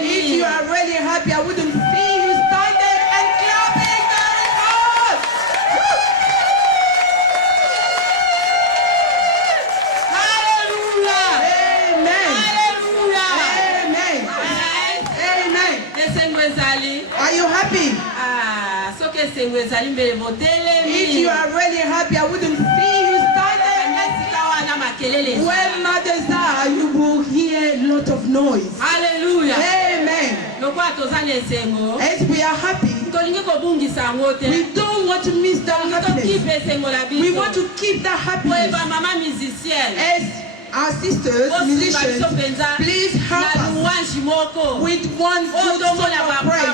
If you are really happy, I wouldn't see you standing and clapping very hard. Hallelujah. Amen. Hallelujah. Amen. Are you happy? If you are really happy, I wouldn't see you standing. Where mothers are, you will hear a lot of noise. Hallelujah. Amen. As we are happy, we don't want to miss that happiness. We want to keep that happiness. As our sisters, musicians, please help us with one good song of praise,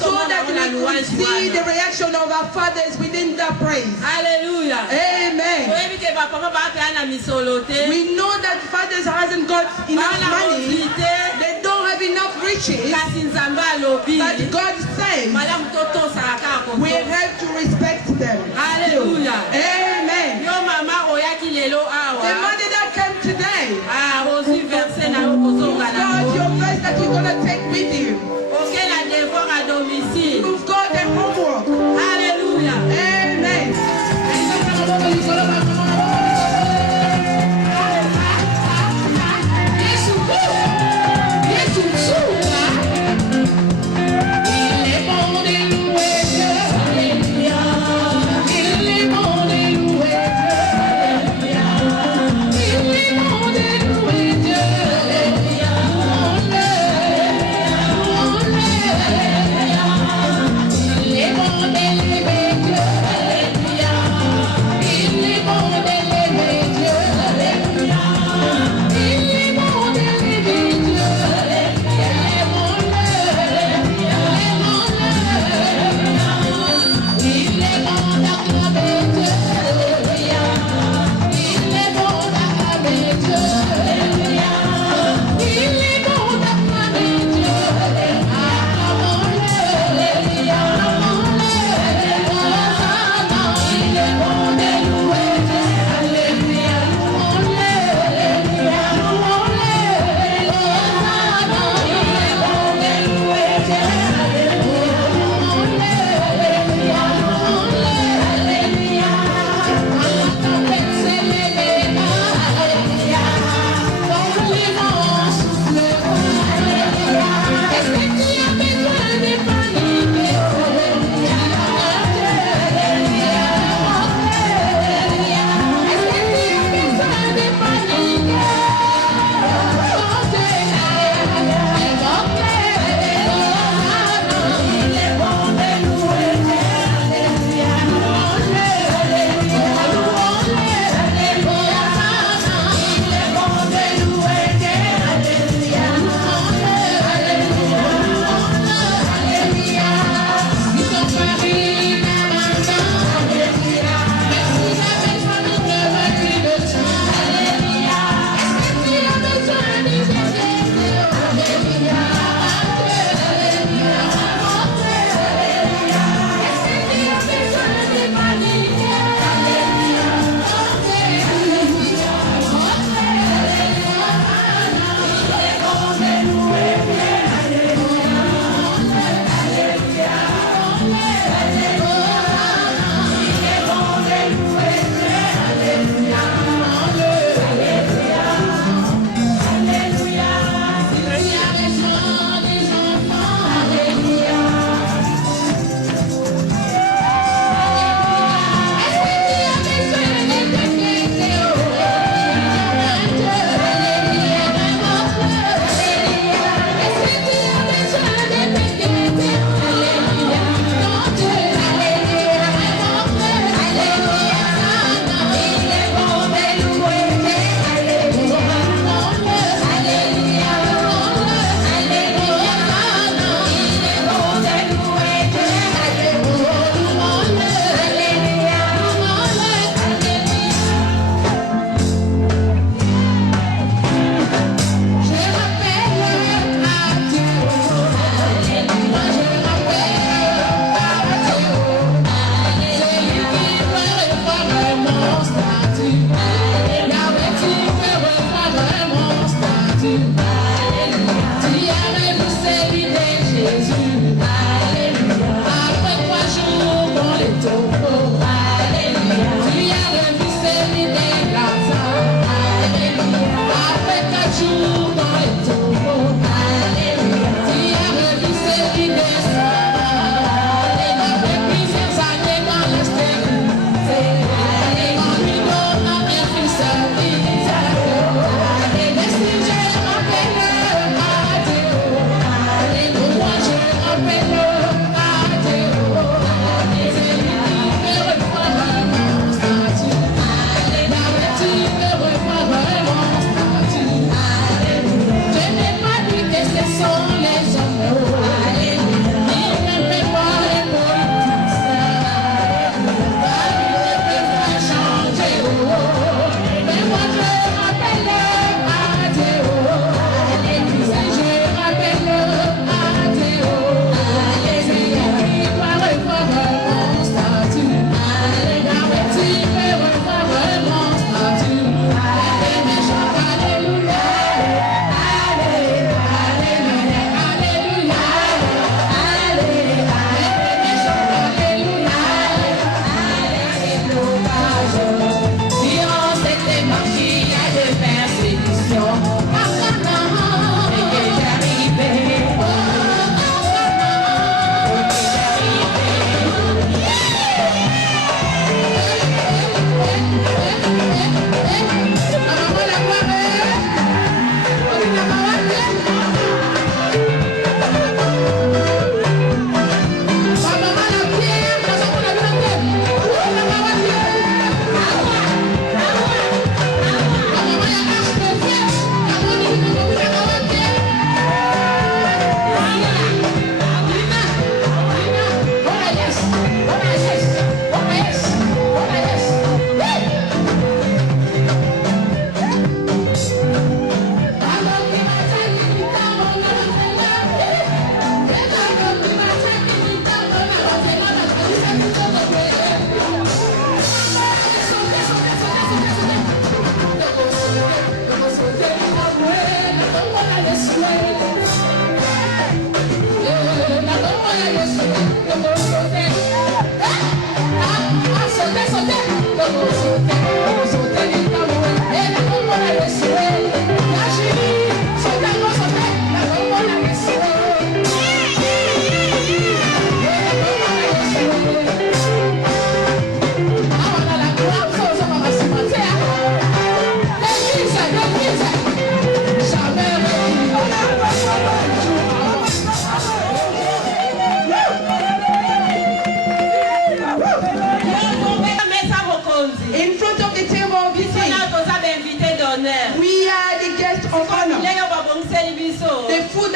so that we can see the reaction of our fathers within that praise. Hallelujah. Amen. We know that fathers hasn't got enough money. They don't have enough riches. But God says we have to respect them. Hallelujah. Amen. The mother that came today, God, your verse that you're going to take with you. You've got the homework. Hallelujah. Amen. Il est bon de louer Dieu. Alléluia. Il est bon de louer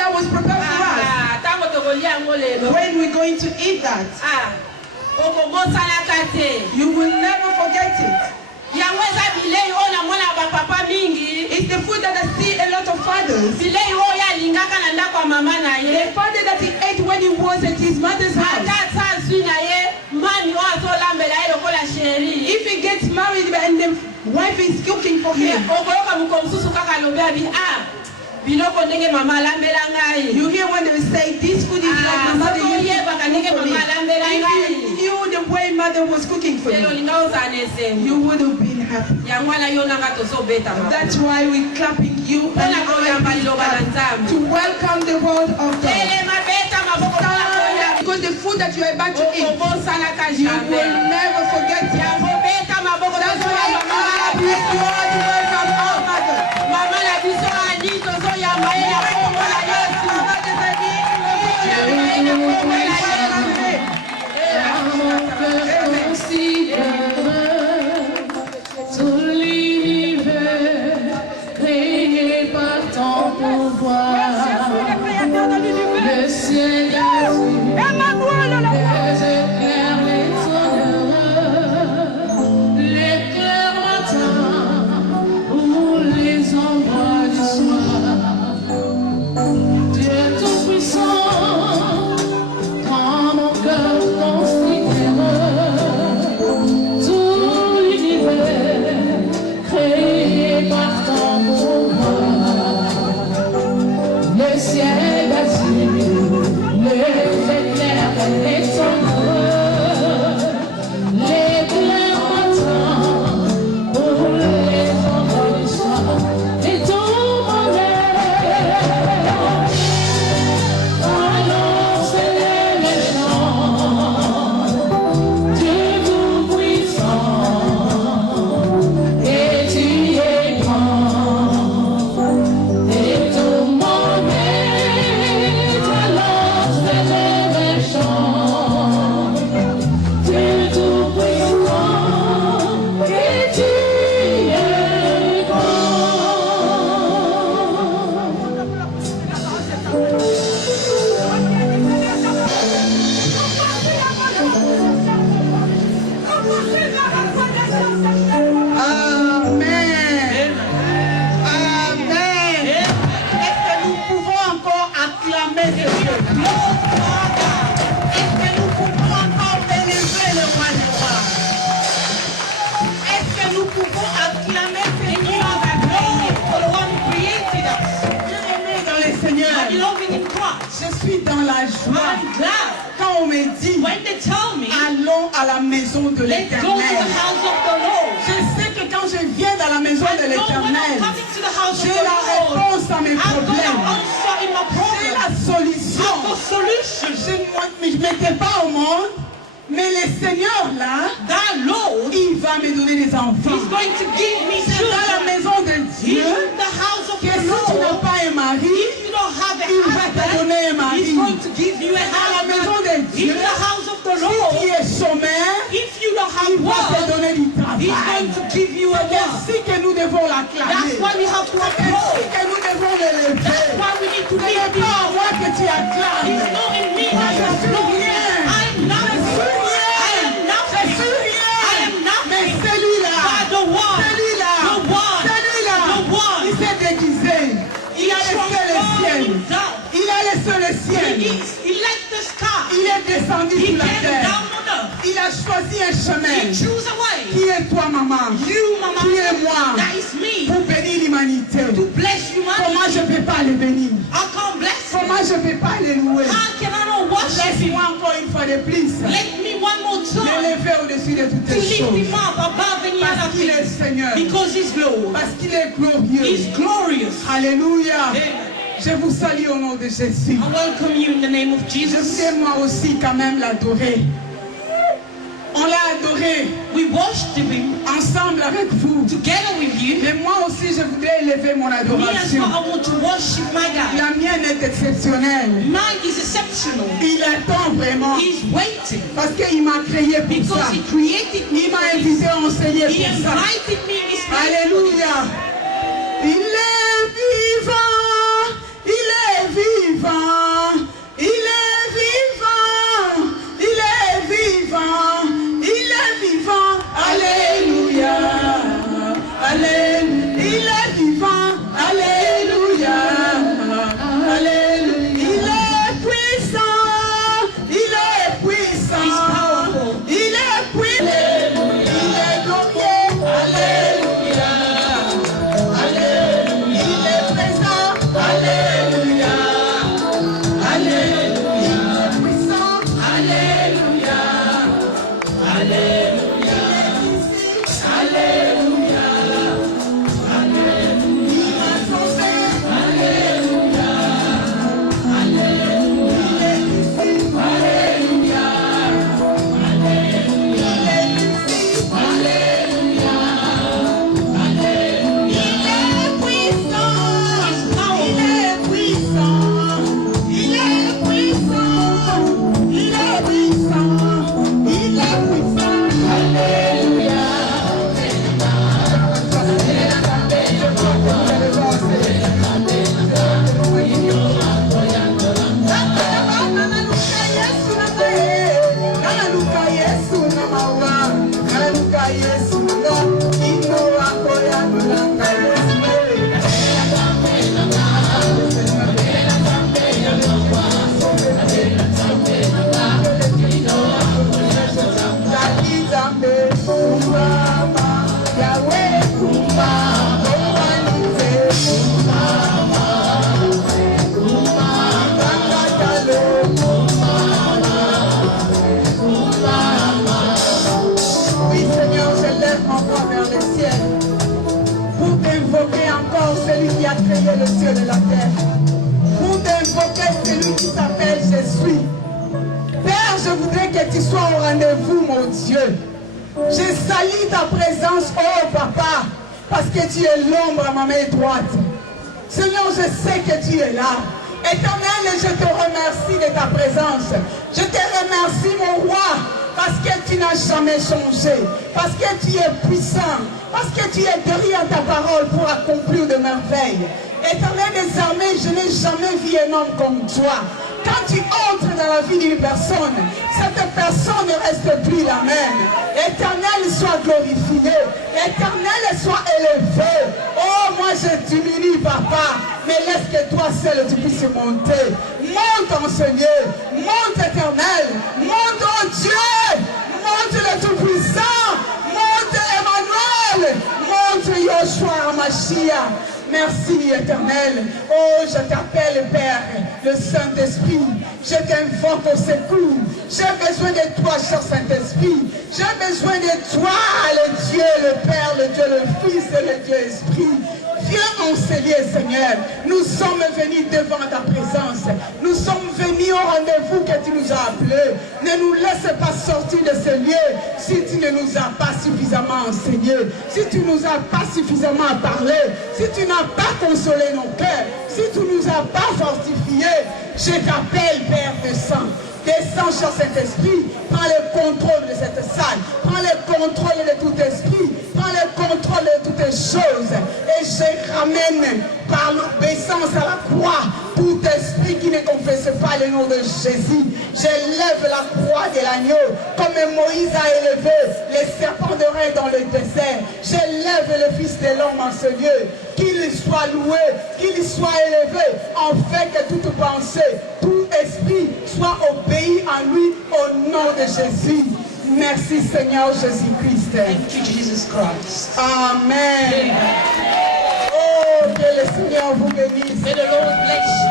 that was prepared for us. When we're going to eat that, you will never forget it. It's the food that I see a lot of fathers. The father that he ate when he was at his mother's house. If he gets married and the wife is cooking for him, you hear when they say this food is like my mother used to cook for me. If you knew the way mother was cooking for you, you would have been happy. That's why we're clapping you to welcome the word of God. Because the food that you are about to eat, you will never forget it. That's why Mama is yours to welcome our mother. Tout l'univers créé par ton pouvoir, le ciel azur, les éclairs, les tonnerres, l'éclair matin ou les ombres du soir. Dieu tout-puissant, quand mon cœur considère tout l'univers créé par ton pouvoir, le ciel azur, les éclairs, les tonnerres, l'éclair matin pour les ombres du soir, et tout mon annonce les chants, Dieu tout-puissant, et tu es grand, et tout mon annonce les chants, Dieu tout-puissant, et tu es Amen. Amen. Est-ce que nous pouvons encore acclamer ce Dieu? Est-ce que nous pouvons encore élever le roi des rois? Est-ce que nous pouvons acclamer ce Dieu qui nous a créés? Bien-aimés dans le Seigneur, je suis dans la joie. Quand on me dit, allons à la maison de l'Éternel. Je sais que quand je viens dans la maison de l'Éternel, j'ai la réponse à mes problèmes. J'ai la solution. Je ne m'étais pas au monde, mais le Seigneur là, il va me donner des enfants. C'est dans la maison de Dieu que si tu n'as pas un mari, il va te donner un mari. Dans la maison de Dieu, si tu es chômeur, il va te donner du travail. C'est ainsi que nous devons l'acclamer. C'est ainsi que nous devons l'élever. Ce n'est pas à moi que tu acclames. Je suis rien. Je suis rien. Mais celui-là, il s'est déguisé. Il a laissé le ciel. Il a laissé le ciel. Il est descendu sur la terre. Il a choisi un chemin. Qui est toi, maman? Qui est moi? Pour bénir l'humanité. Comment je ne peux pas le bénir? Comment je ne peux pas le louer? Laisse-moi encore une fois de plus l'élever au-dessus de toutes les choses. Parce qu'il est Seigneur. Parce qu'il est glorieux. Alléluia. Je vous salue au nom de Jésus. Je voudrais moi aussi quand même l'adorer. On l'a adoré. We worship Him ensemble avec vous. Together with you. Mais moi aussi je voudrais élever mon adoration. Me as well, I want to worship my God. La mienne est exceptionnelle. Mine is exceptional. Il attend vraiment. He's waiting. Parce qu'il m'a créé pour Because ça. He created me. Il m'a invité à enseigner He pour ça. invited me. Alléluia. Il est vivant. Il est vivant. vivant, il est vivant, il est vivant, il est vivant. Alléluia, alléluia, il est vivant. Alléluia, alléluia, il est puissant, il est puissant, il est puissant, il est glorieux. Alléluia, alléluia, il est présent. Alléluia, alléluia, il est puissant. Alléluia, alléluia, alléluia, alléluia, il a sauvé. Alléluia, alléluia, il est ici. Alléluia, alléluia, il est ici. Alléluia, alléluia, il est puissant. Il est puissant. Il est puissant. Il est puissant. Il est puissant. Alléluia. Oui, Seigneur, je lève mon voix vers le ciel pour t'invoquer encore celui qui a créé le ciel et la terre, pour t'invoquer celui qui s'appelle Jésus. Père, je voudrais que tu sois au rendez-vous, mon Dieu. Je salue ta présence, oh Papa, parce que tu es l'ombre à ma main droite. Seigneur, je sais que tu es là. Éternel, je te remercie de ta présence. Je te remercie, mon roi, parce que tu n'as jamais changé, parce que tu es puissant, parce que tu es derrière ta parole pour accomplir de merveilles. Éternel des armées, je n'ai jamais vu un homme comme toi. Quand tu entres dans la vie d'une personne, cette personne ne reste plus la même. Éternel, sois glorifié. Éternel, sois élevé. Oh, moi je t'humilie, Papa. Mais laisse que toi seul tu puisses monter. Monte en Seigneur. Monte éternel. Monte en Dieu. Monte le Tout-Puissant. Monte Emmanuel. Monte Yoshua Mashiach. Merci éternel. Oh, je t'appelle Père, le Saint-Esprit. Je t'invoque au secours. J'ai besoin de toi, cher Saint-Esprit. J'ai besoin de toi, le Dieu, le Père, le Dieu, le Fils et le Dieu Esprit. Viens enseigner, Seigneur. Nous sommes venus devant ta présence. Nous sommes venus au rendez-vous que tu nous as appelés. Ne nous laisse pas sortir de ce lieu si tu ne nous as pas suffisamment enseigné, si tu ne nous as pas suffisamment parlé, si tu n'as pas consolé nos cœurs, si tu ne nous as pas fortifiés. Je t'appelle Père de sang. Descends, cher Saint-Esprit, prends le contrôle de cette salle, prends le contrôle de tout esprit, prends le contrôle de toutes choses. Et je ramène par l'obéissance à la croix tout esprit qui ne confesse pas le nom de Jésus. Je lève la croix de l'agneau comme Moïse a élevé les serpents de rein dans le désert. Je lève le Fils de l'homme en ce lieu. Qu'il soit loué, qu'il soit élevé, afin que toute pensée, tout esprit soit obéi à lui au nom de Jésus. Merci Seigneur Jésus-Christ. Thank you, Jesus Christ. Amen. Oh, que le Seigneur vous bénisse. May the Lord bless you.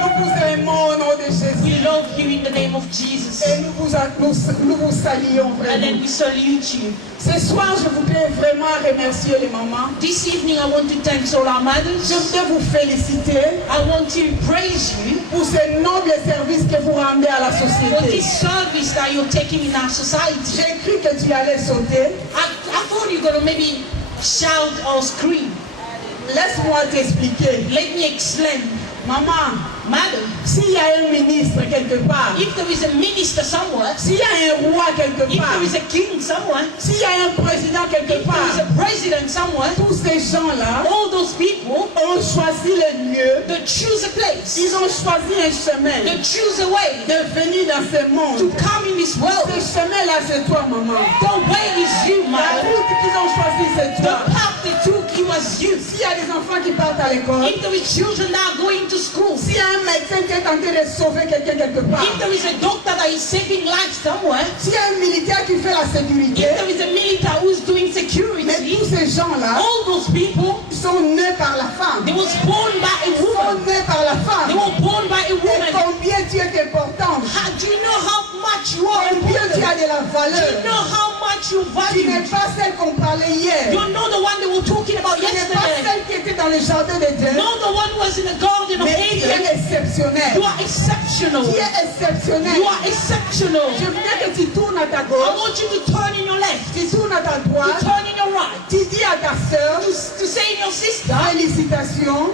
Nous vous aimons au nom de Jésus. We love you in the name of Jesus. Et nous vous saluons And vraiment. then we salute you. Ce soir, je voudrais vraiment remercier les mamans. This evening, I want to thank all our mothers. Je voudrais vous féliciter I want to praise you pour ce noble service que vous rendez à la for société. this service that you're taking in our society. J'ai cru que tu allais sauter. I thought you were going to maybe shout or scream. Laisse-moi t'expliquer. Let me explain. Maman, Madam, s'il y a un ministre quelque part, if there is a minister somewhere, s'il y a un roi quelque if part, there is a king somewhere, s'il y a un président quelque if there is part, a president president somewhere, tous ces gens-là all those people, ont choisi le lieu, they choose a place, ils ont choisi un chemin they choose a way de venir dans ce monde. to come in this world. Ce chemin-là, c'est toi, maman. The way is you, La mother. route qu'ils ont choisie, c'est The toi. path they took, it was you. S'il y a des enfants qui partent à l'école, If there is children that are going to school, s'il y a un médecin qui est en train de sauver quelqu'un quelque part, if there is a doctor that is saving lives somewhere, s'il y a un militaire qui fait la sécurité, if there is a military who is doing mais security, tous ces gens-là all those people, sont nés par la femme. they was born by a Ils sont woman. nés par la They femme. were born by a Et woman. combien tu es importante, Do you know how much you are combien tu important? as de la Do you valeur. know how much you Tu n'es value? pas celle qu'on parlait hier. You're not the one they were talking about Tu n'es pas yesterday. celle qui était dans le jardin de Dieu. Not the one who was in the garden of Mais tu Eden. es exceptionnel. You are exceptional. Tu es exceptionnel. You are exceptional. Je voudrais que tu tournes à ta I gauche, want you to turn in your left, tu tournes à ta to droite, turn in your right, tu dis à ta soeur, to say in your sister, félicitations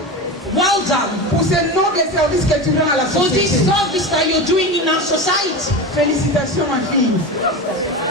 well done pour ce noble service que tu rends à la for this société. service that you're doing in our society. Félicitations, ma fille.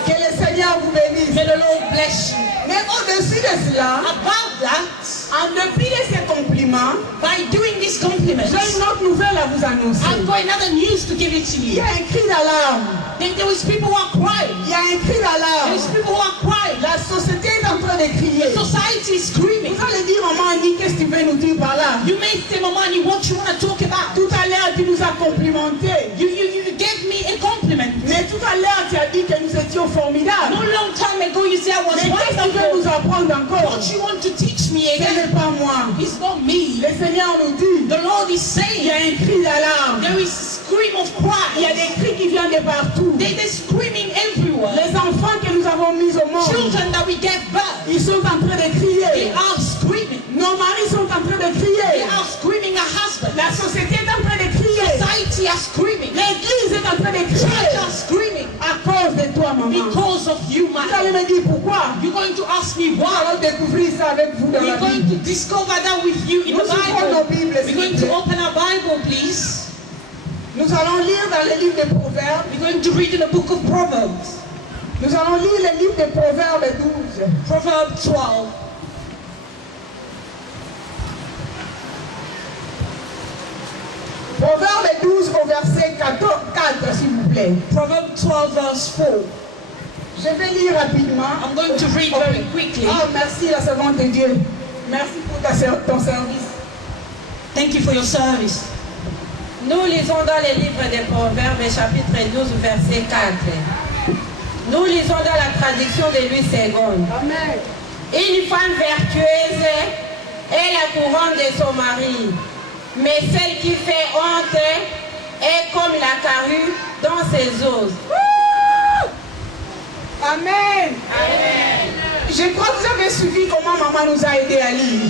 Que le Seigneur vous bénisse. May the Lord bless you. Mais au-dessus de cela, About that, en dépit de ces compliments, by doing these compliments, j'ai une autre nouvelle à vous annoncer. I've got another news to give it to Il y you. a un cri d'alarme. There is people who are crying. Il y a un cri There d'alarme. is people who are crying. La société est en train de crier. Society is screaming. Vous allez dire, maman Annie, qu'est-ce que tu veux nous dire par là? You may say, Mamani, what you want to talk about? Tout à l'heure, tu nous as complimenté. You gave me a compliment. Mais tout à l'heure, tu as dit que nous étions formidables. Not a long time ago, you said I was Mais qu'est-ce que tu veux wonderful. nous apprendre encore? What you want to teach me Ce again? n'est pas moi. It's not me. Le Seigneur nous dit, The Lord is il y a saying un cri d'alarme. there is a scream of Il y a cry. des cris qui viennent de partout. They're screaming everywhere. Les enfants que nous avons mis au monde, Children that we gave birth, ils sont en train de they crier. are screaming. Nos maris sont en train de They crier. are screaming at husbands. La société est en train de crier. Society are screaming. L'église est en train de Church crier. are screaming À cause de toi, maman. because of you, Vous allez man. me dire pourquoi? You're going to ask me Nous why. allons découvrir ça avec vous dans la We're going to Bible. discover that with you in Nous the ouvrons nos Bible. Bibles, We're s'il going vous to plaît. open our Bible, please. Nous allons lire dans le livre des Proverbes. We're going to read in the book of Proverbs. Nous allons lire le livre des Proverbes 12. Proverbs 12. Proverbe 12 au verset 4, s'il vous plaît. Proverbs 12 verse 4. Je vais lire rapidement. I'm going to read very quickly. Oh, merci la servante de Dieu. Merci pour ton service. Thank you for your service. Nous lisons dans le livre des Proverbes, chapitre 12, verset 4. Nous lisons dans la traduction de Louis II. Amen. Une femme vertueuse est la couronne de son mari, mais celle qui fait honte est comme la carrure dans ses os. Amen. Je crois que vous avez suivi comment maman nous a aidés à lire.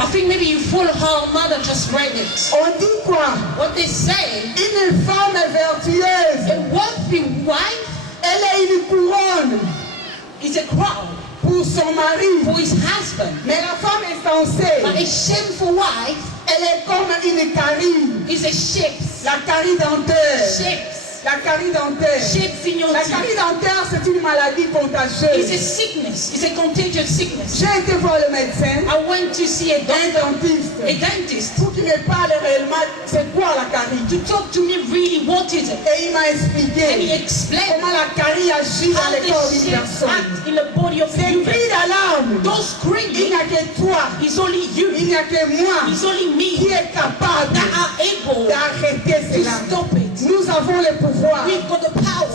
I think maybe you follow how mother just read it. On dit quoi? What they say, Une femme vertueuse, a wealthy wife elle est une couronne is a crown pour son mari. for his husband. Mais la femme insensée, But a shameful wife elle est comme une carie. is a shapes. La carie dentaire. Shapes. La carie dentaire. Shapes in your La teeth. carie dentaire, c'est une maladie It's a contagieuse. sickness. It's a contagious sickness. J'ai été voir le médecin, I went to see a un dentiste, dentist pour qu'il me parle réellement c'est quoi la carie. to talk to me really what is it. Et il m'a And he expliqué explained comment la carie agit dans how le corps the d'une shapes personne. act in the body of a Ces human. cris d'alarme, Those il screaming n'y a que toi, is only you. il n'y a que moi It's only qui me est capable that are able d'arrêter to cela. stop it. Nous avons le pouvoir. We've got the power.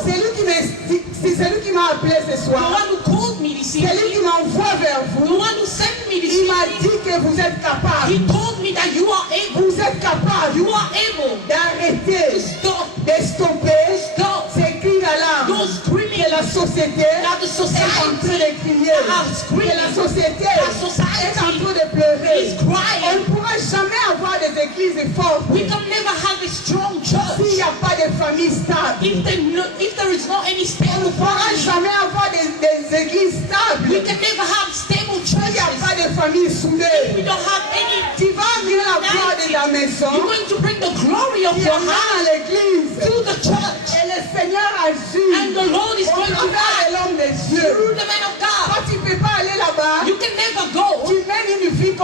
C'est celui qui m'a appelé ce The soir. one who called me this C'est lui evening, qui m'envoie vers the vous. one who sent me this Il m'a evening, dit que vous êtes capable. he told me that you are able. Vous êtes capable You are able to d'arrêter, stop, de stopper stop ces cris d'alarme those screaming que la société that the est en train society de crier. are Que screaming. la société The est en society train de pleurer. is On crying. ne pourra jamais avoir des églises fortes We can never have a strong church s'il n'y a pas de famille stable. if there is not any On stable ne pourra family. jamais avoir des églises We stables can never have stable s'il n'y a pas churches. de famille We soudée. don't have any. Tu vas amener la gloire de ta maison. You're going to bring the glory of Tu your amènes house à l'église. to the church. Et le Seigneur agit And the Lord is au going to travers de act l'homme de Dieu. through the man of God. Quand tu ne peux pas aller là-bas, You can never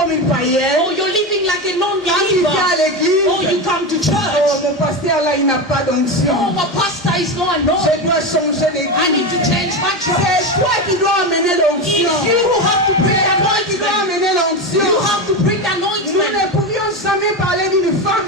comme une païenne. or you're living like a Quand tu non-believer, viens à l'église, or you come to oh, church, mon pasteur là, il n'a pas oh, d'onction. my pastor is not Je anointed, dois changer I d'église. need to change my church. C'est toi qui dois amener It's l'onction. you who have to bring C'est toi qui dois anointing. amener l'onction. You have to bring Nous anointing. ne pourrions jamais parler d'une femme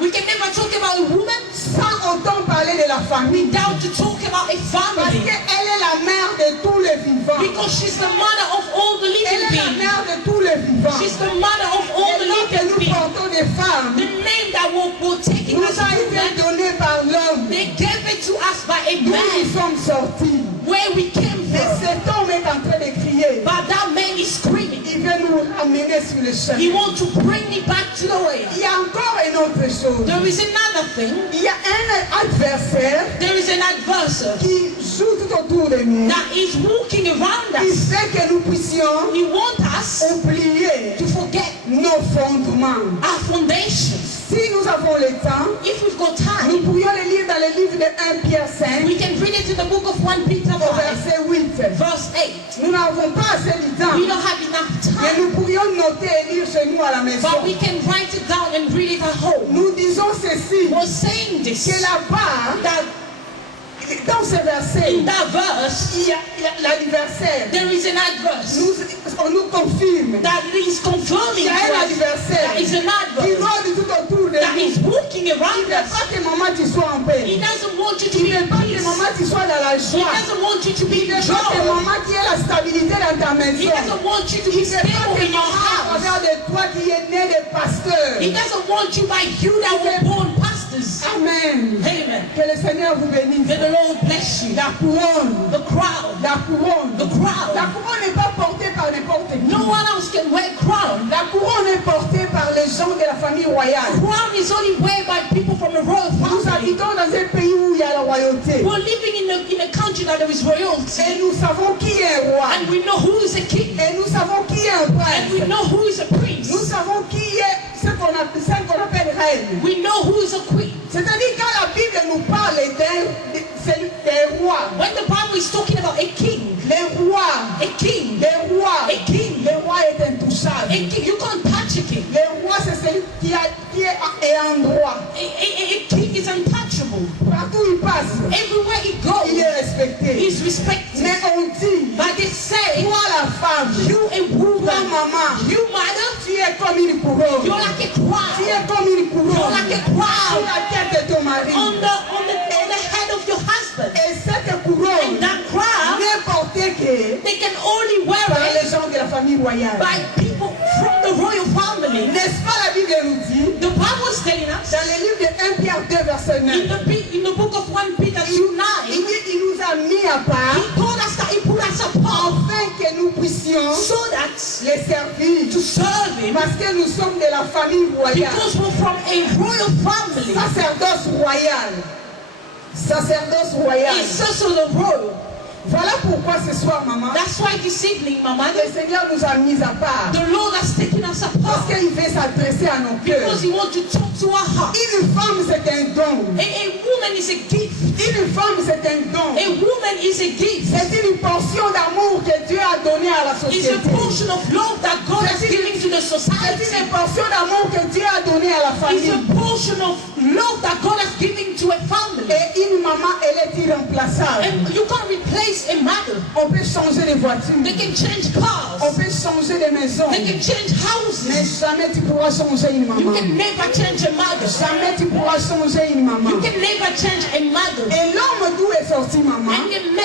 We can never talk about a woman sans autant parler de la famille. without to talk about a Parce family. qu'elle est la mère de tous les vivants. Because she's the mother of all the Elle living est la beings. mère de tous les vivants. She's the mother of all Le the nom que living nous beings. portons des femmes The name that we're taking nous as a été women, donné par l'homme. they gave it to us by a D'où nous man. sommes sortis. Where we came Et from. cet homme est en train de crier. But that man is screaming. Il veut nous amener sur le He chemin. wants to bring me back to the way. Il y a encore une autre chose. There is another thing. Il y a un adversaire There is an adversary qui joue tout autour de nous. that is walking around Il us. fait que nous puissions He wants us oublier to forget nos fondements. our foundations. Si nous avons le temps, If we've got nous time, pourrions le lire dans le livre de 1 Pierre 5, we can read it in the book of 1 Peter au 5, verset 8. verse 8. Nous n'avons pas assez de temps, We don't have enough mais time, nous pourrions noter et lire chez nous à la maison. but we can write it down and read it at home. Nous disons ceci, We're saying this, que là-bas, that dans ce verset, in that verse, il y a l'adversaire. there is an adverse On nous confirme. that is confirming Il y a un to us adversaire that is an qui adverse rôde tout autour de that nous. is walking Il ne around veut us. pas que maman tu sois en paix. He doesn't want you to Il be ne veut in pas que peace. maman tu sois dans la He joie. doesn't want you to be Il in ne veut pas que joy. maman qui ait la stabilité dans ta He maison. doesn't want you to Il be ne veut pas stable que in your maman, à house. travers de toi qui est né de pasteur. He doesn't want you by you that were born pastors. Amen. Amen. Que le Seigneur vous bénisse. May the Lord bless you. La couronne. The crown. La couronne. The crown. La couronne n'est pas portée par n'importe qui. No one else can wear crown. La couronne est portée par les gens de la famille royale. Crown is only worn by people from a royal Nous family. habitons dans un pays où il y a la royauté. We're living in a country that there is royalty. Et nous savons qui est un roi. And we know who is a king. Et nous savons qui est un And we prince. know who is a Nous prince. savons qui est ce qu'on appelle reine. We know who is a queen. C'est-à-dire quand la Bible nous parle des rois, When the Bible is talking about a king, les rois, a king, les rois, a king, le roi est intouchable. a king, you can't touch a king. Le roi c'est celui qui est en droit. A king is untouchable. Partout il passe, Everywhere he il goes, est respecté. he's respected. Mais on dit, But they say, toi la femme, you a toi woman, maman, you mother, tu es comme une couronne. you're like a Tu crown es comme une couronne You're like a sur crown la tête de ton mari. on the head of your husband. Et cette And couronne that crown, n'est portée que they can only wear par it les gens de la famille royale. by people from the royal family. N'est-ce pas la Bible nous dit, The Bible is telling us dans le livre de 1 Pierre 2 verset 9, in the book of 1 Peter 2:9, il dit il nous a mis à part he told us that he put us apart afin que nous puissions so that les servir. to serve him, Parce que nous sommes de la famille royale. because we're from a royal family. Sacerdoce royal. Sacerdoce royal. It's also the royal. Voilà pourquoi ce soir, maman, That's why this evening, Mama, le Seigneur nous a mis à part. the Lord has taken us Parce apart qu'il veut s'adresser à nos cœurs. because he wants to talk to our heart. Une femme, c'est un don. A woman is a gift. Une femme, c'est un don. A woman is a gift. C'est une portion d'amour que Dieu a donnée à la It's société. a portion of love that God has given to the C'est society. une portion d'amour que Dieu a donnée à la It's famille. a portion of love that God has given to a family. Et une maman, elle est irremplaçable. And you can't replace a mother. On peut changer les voitures. They can change On cars. peut changer des maisons. They can change Mais houses. jamais tu pourras changer une You maman. can never change a mother. Jamais tu pourras changer une maman. You can never change a mother. Et l'homme d'où est sorti maman? And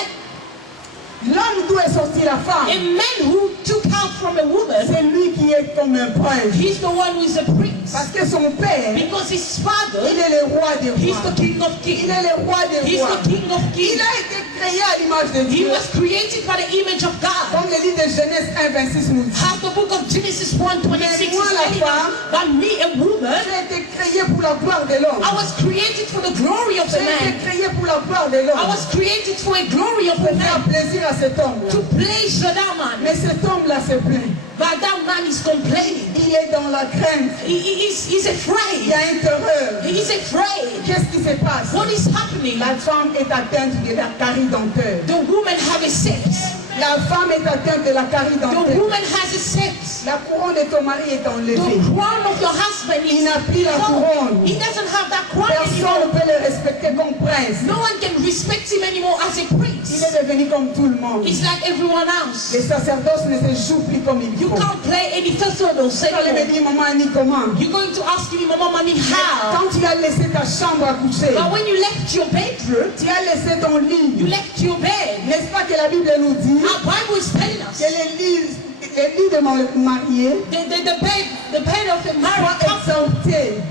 L'homme d'où est sorti la femme? a man who took out from a woman, C'est lui qui est comme un prince. he's the one who is a prince. Parce que son père, Because his il father, est le roi des he's rois. the king of Il kings. est le roi des He's rois. the king of Il kings. a été créé à l'image de He Dieu. was created by the image of God. Comme le livre de Genèse 1, 26 nous dit. How the book of Genesis 1:26 is Mais moi, la telling femme, us that me, a woman, J'ai été créé pour la gloire de l'homme. I was created for the glory of the J'ai été man. créé pour la gloire de I l'homme. was created for a glory of Pour the faire man. plaisir à cet homme-là. To please that man. Mais cet homme-là se plaint. But that man is complaining. Il est dans la crainte. He's Il y afraid. a une terreur. He's afraid. Qu'est-ce qui se passe? What is happening? La femme est atteinte de la carie dentaire. The woman have a sex. La femme est atteinte de la carie The dentaire. woman has a sex. La couronne de ton mari est enlevée. The crown of your husband Il is n'a plus la couronne. He doesn't have that crown Personne anymore. ne peut le respecter comme prince. No one can respect him anymore as a Il prince. est devenu comme tout le monde. He's like everyone else. Les sacerdoces ne se jouent plus comme il You faut. can't play any sacerdoce Tu allais me anymore. dire, maman Annie, comment? You're going to ask me, Mama Mami, how? Quand tu as laissé ta chambre à coucher, But when you left your bedroom, tu as laissé ton lit. you left your bed. N'est-ce pas que la Bible nous dit Our Bible is telling us que les lits de mon marié the bed of a married soient couple, exemptés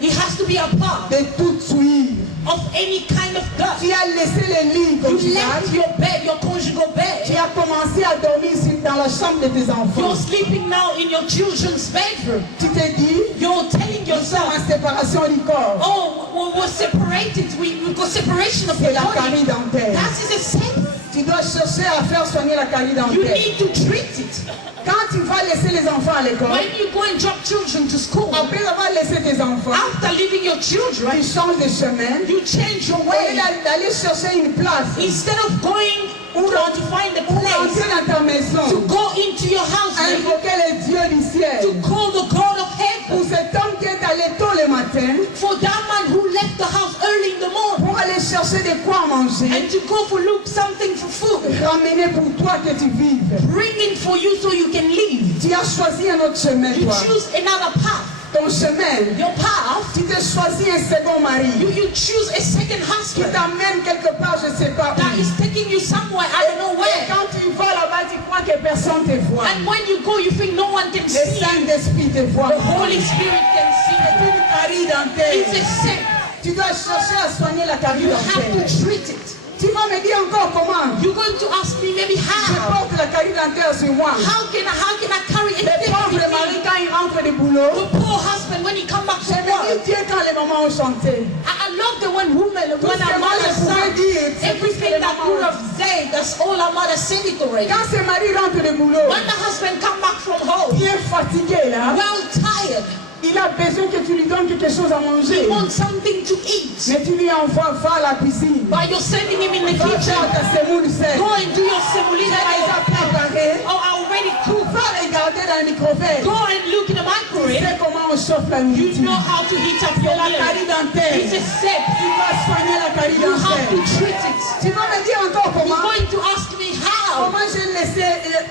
it has to be apart de toute souillure. of any kind of dust. Tu as laissé le lit You conjugal. left your bed, your conjugal Tu bed. as commencé à dormir dans la chambre de tes You're enfants. sleeping now in your children's bedroom. Tu te dis, You're telling nous sommes yourself, en séparation du corps. oh, we're separated. We've got separation of the C'est la carie body. dentaire. That is a sin. Tu dois chercher à faire soigner la carie You dentaire. need to treat it. Quand tu vas laisser les enfants à l'école, When you go and drop children to school, après avoir laissé tes enfants, after leaving your children, tu changes de chemin. you change your Au lieu way. d'aller chercher une place Instead of going around to find a pour place, entrer dans ta to maison, go into your house, invoquer le Dieu du ciel. to call the God of Pour heaven, cet homme qui est allé tôt le matin, for that man who left the house early in the morning, pour aller chercher de quoi manger, and to go for look something for food, ramener pour toi que tu vives. bring it for you so you can leave. Tu as choisi un autre chemin, You toi. choose another path. Ton chemin, Your path, tu t'es choisi un second mari you choose a second qui husband t'amène quelque part, je ne sais pas that où. is taking you somewhere, I don't know Et where. quand tu vas là-bas, tu crois que personne te voit. And when you go, you think no one can Le see you. Saint-Esprit te voit. The Holy Spirit can see C'est you. une carie It's dentaire. a sin. Tu dois chercher à soigner la carie You have dentaire. to treat it. Tu vas me dire encore comment. You're going to ask me maybe Je how. porte la carie dentaire sur moi. How can I carry a Le thing pauvre with mari, me? quand il rentre du boulot, The poor husband, when he come back je from me dis, work, Dieu, quand les mamans ont chanté. I love the one woman, Tout when ce que our moi je mother pouvais sang, dire, c'est tout ce que everything les that mamans could ont have said, that's all our mother said it already. Quand ce mari rentre du boulot, When the husband come back from home, il est fatigué là. well tired, Il a besoin que tu lui donnes quelque chose à he manger. wants something to eat, Mais tu lui envoies faire la cuisine. but you're sending him in the Va kitchen. faire ta semoule sèche. Go and do your Tu semolina. as déjà préparé. Oh, I already cooked. Va regarder dans le micro-ondes. Go and look in the Tu microwave. sais comment on chauffe la You nourriture. know how to heat up your La meal. carie dentaire. It's a step. Tu dois soigner la carie You have to dentaire. treat it. Tu vas me dire encore You're comment. going to ask me how. Comment j'ai laissé,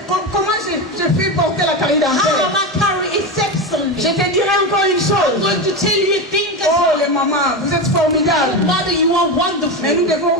comment j'ai fait porter la carie How dentaire. am I carrying a steps on Je me? te dirai encore une I'm chose. going to tell you a thing as Oh well. les mamans, vous êtes formidables. Mother, you are wonderful. Mais nous devons